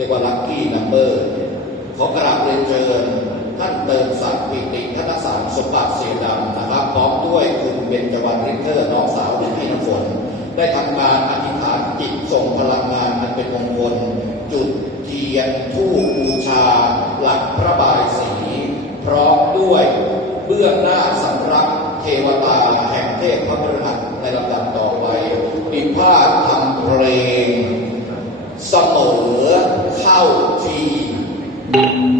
รียกว่าลัคกี้นัมเบอร์ขอกราบเรียนเชิญท่านเติมสักปิติธนสารสมบัติเสียดำนะครับพร้อมด้วยคุณเบญจวรรณริเทอร์น้องสาวของพี่น้ำฝน ได้ทำการอธิษฐานจิตส่งพลังงานอันเป็นมงคลจุดเทียนทู่บูชา หลักพระบายสี พร้อมด้วยเบื้องหน้าสำรักเทวตาแห่งเทพพระพฤหัสในลำดับต่อไปดิพาทำเพลงสมอ thank you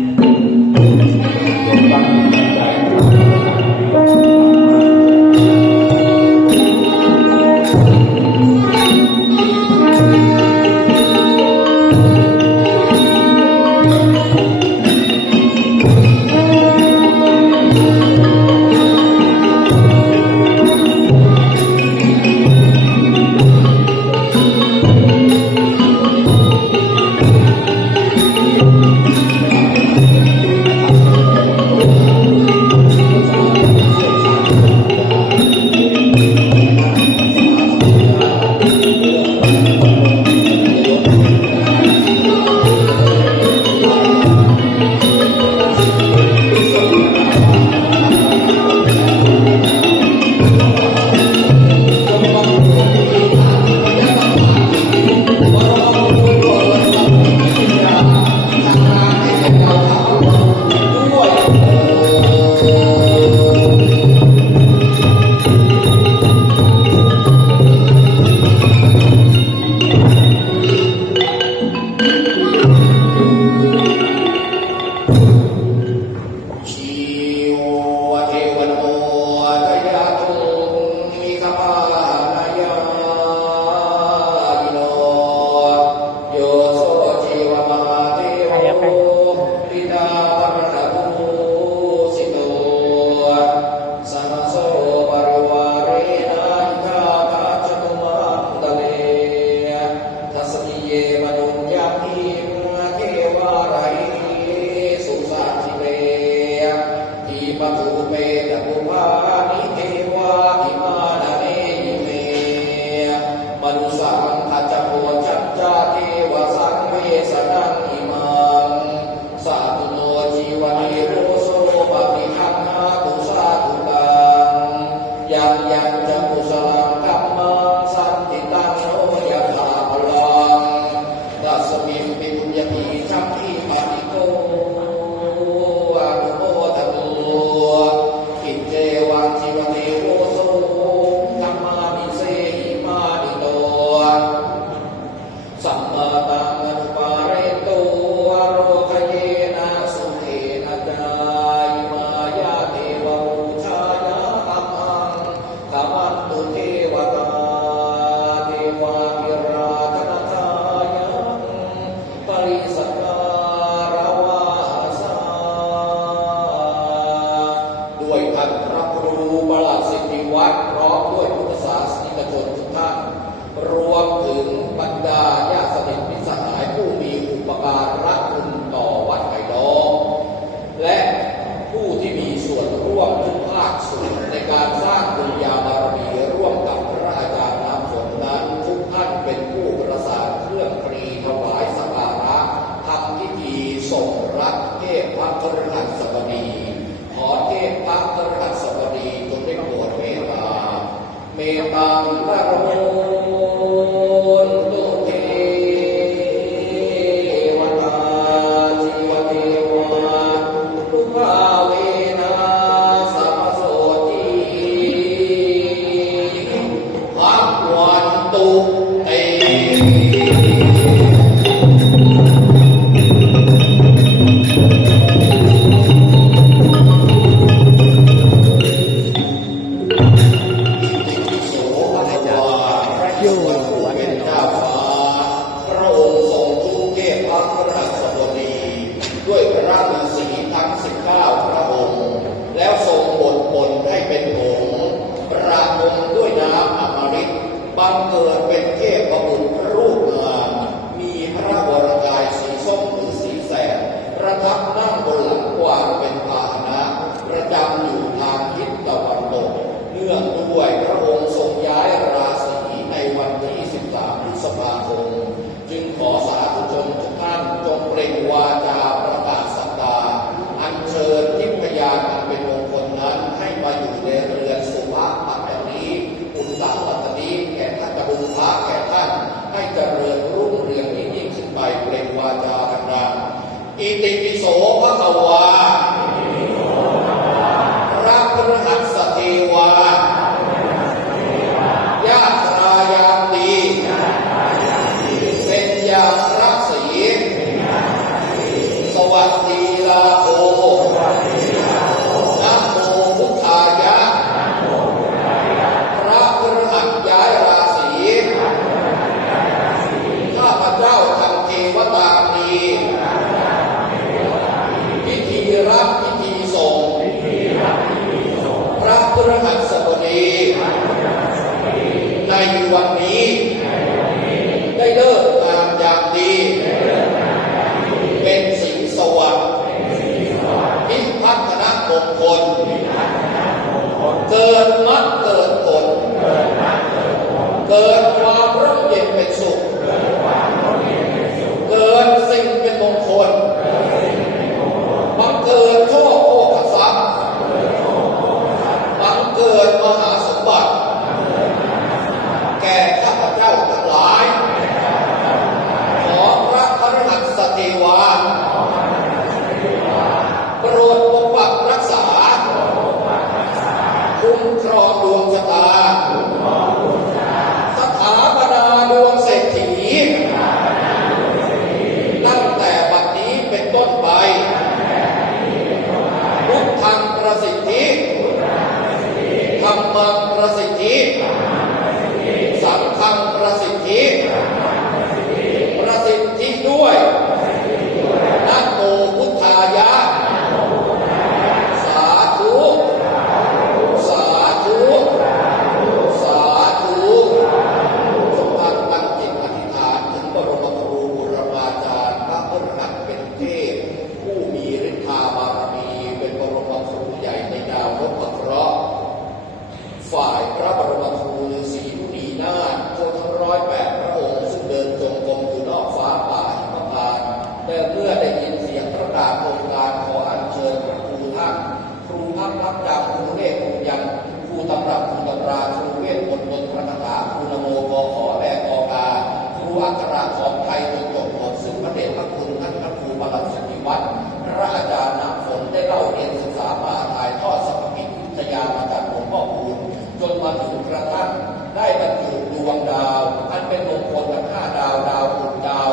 จนกระทั่งได้บรรจุดวงดาว อันเป็นมงคลกับห้าดาวดาวขุนดาว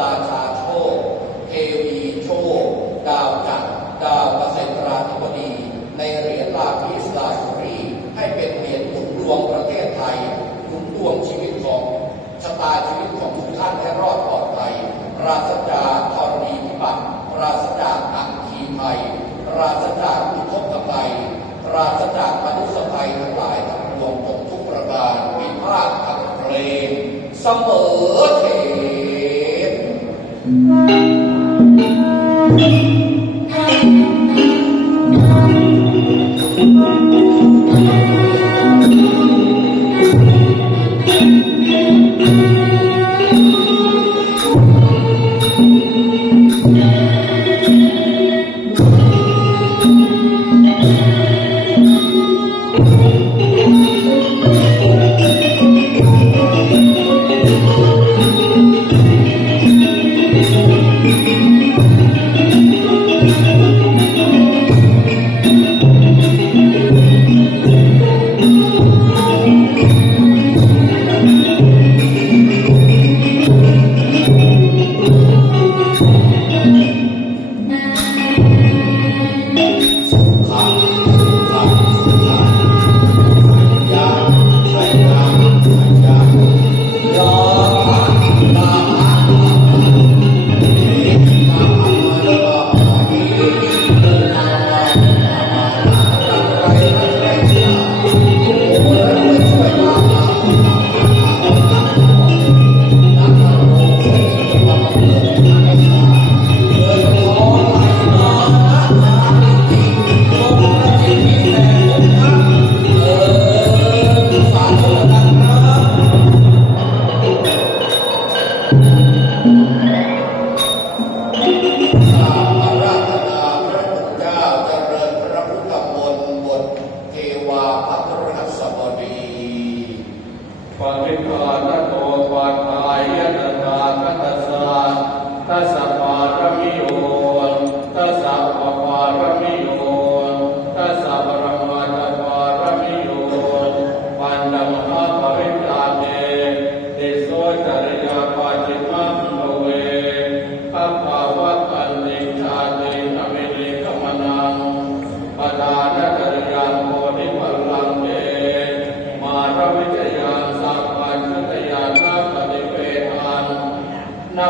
ราชาโชคเทวีโชค ดาวจักรดาวเกษตราธิบดี ในเหรียญลาพิสลาสุรีให้เป็นเหรียญหนุนดวงประเทศไทยหนุนดวงชีวิตของชะตาชีวิตของทุกท่านให้รอดปลอดภัยปราศจากธรณีพิบัติปราศจากอัคคีภัยปราศจากอุทกภัยปราศจาก самотнім. పవిత్రాత్మ น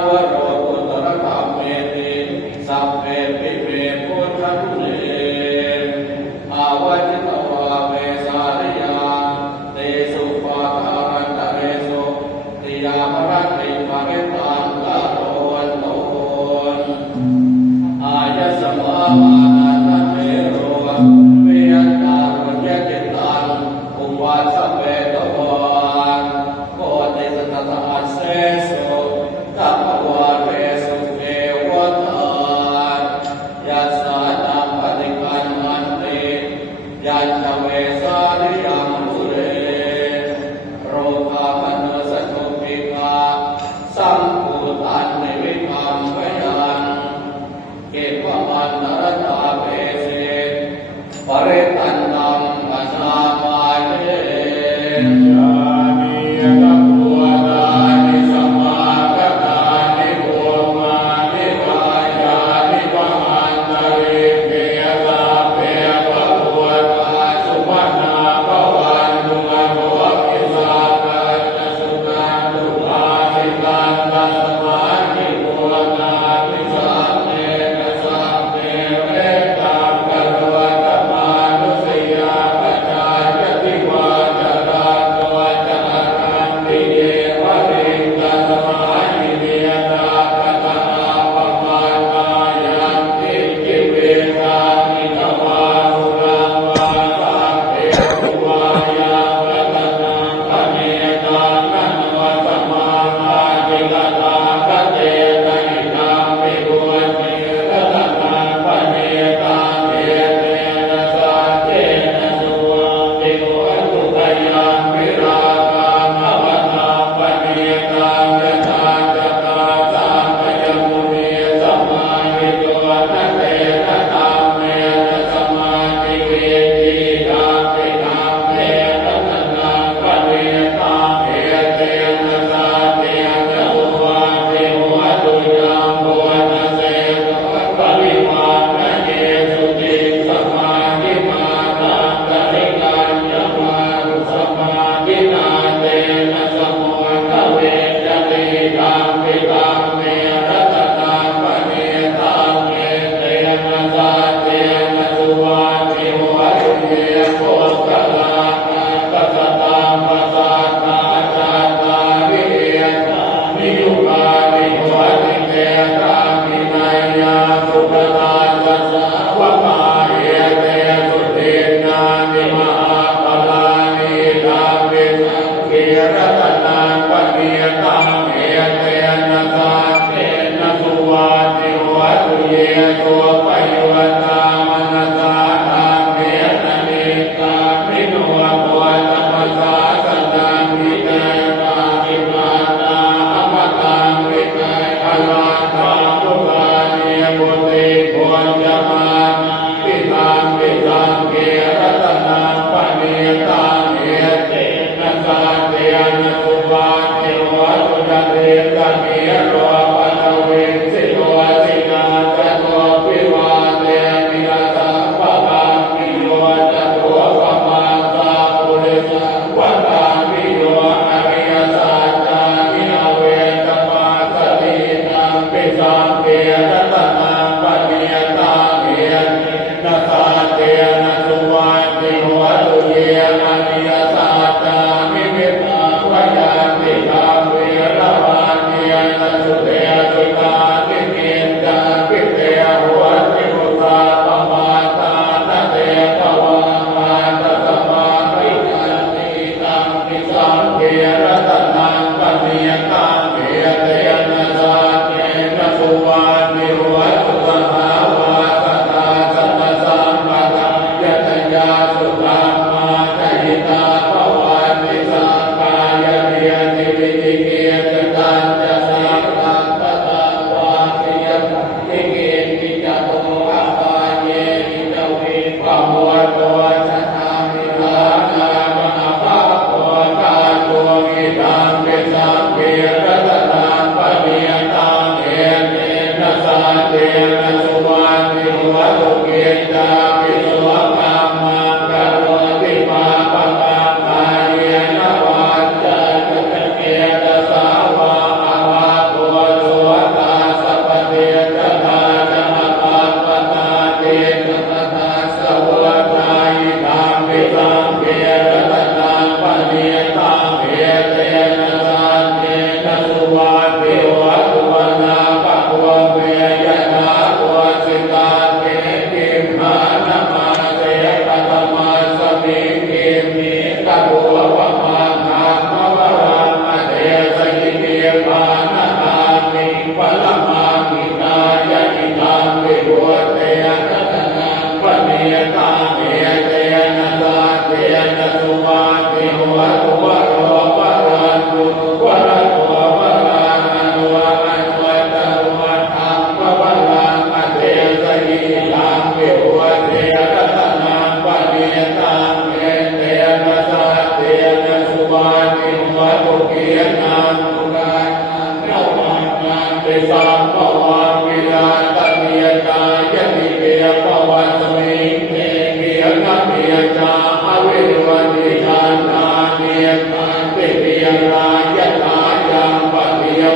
Senhor,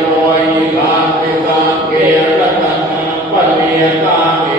โมยิตาปิกาเกรตนาปเนกาเ